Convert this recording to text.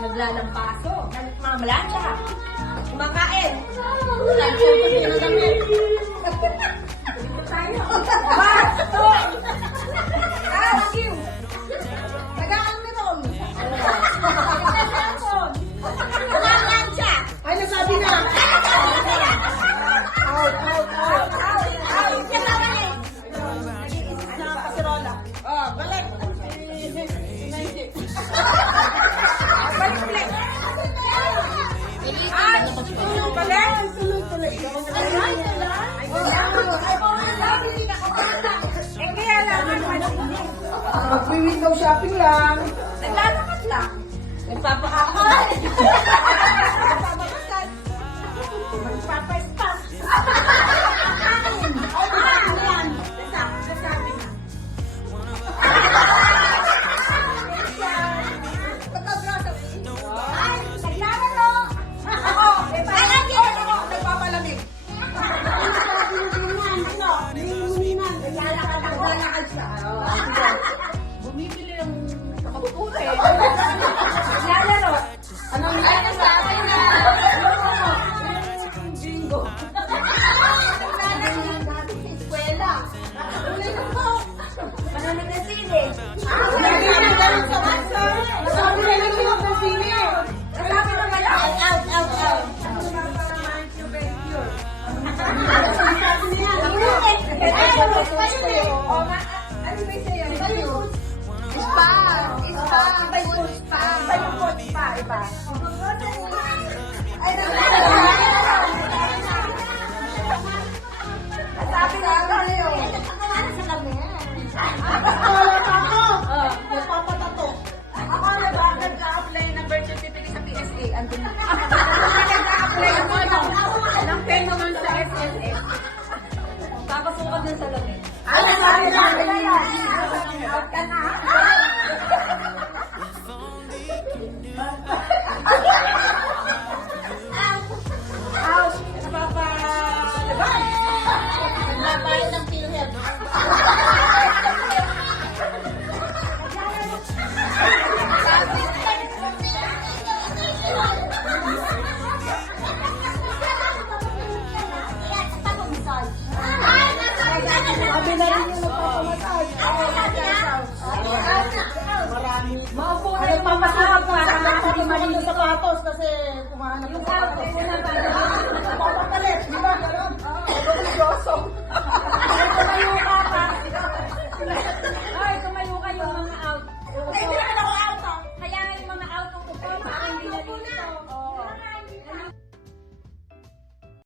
Naglalampaso. Nagmamalansya. Kumakain. Lansya ko ang damit. Tuloy, tuloy. Ay, Eh, kaya lang, Mag-window shopping lang. naglalakad lang. Nagpapakakoy. Naglalakad siya. Bumibili ng kaputi. Spa. Spa. Wala pa ako. Nagpapatato. Ako na ba nag-a-apply ng birth certificate sa PSA? Andun na. Papasukan dun sa lamin. Ano sabi na? Out ka na. Sabi na rin yung nagpapamatay. Marami. Maupo na yung pa. makakalimanin Yung sapatos kasi kumahanap ng sapatos.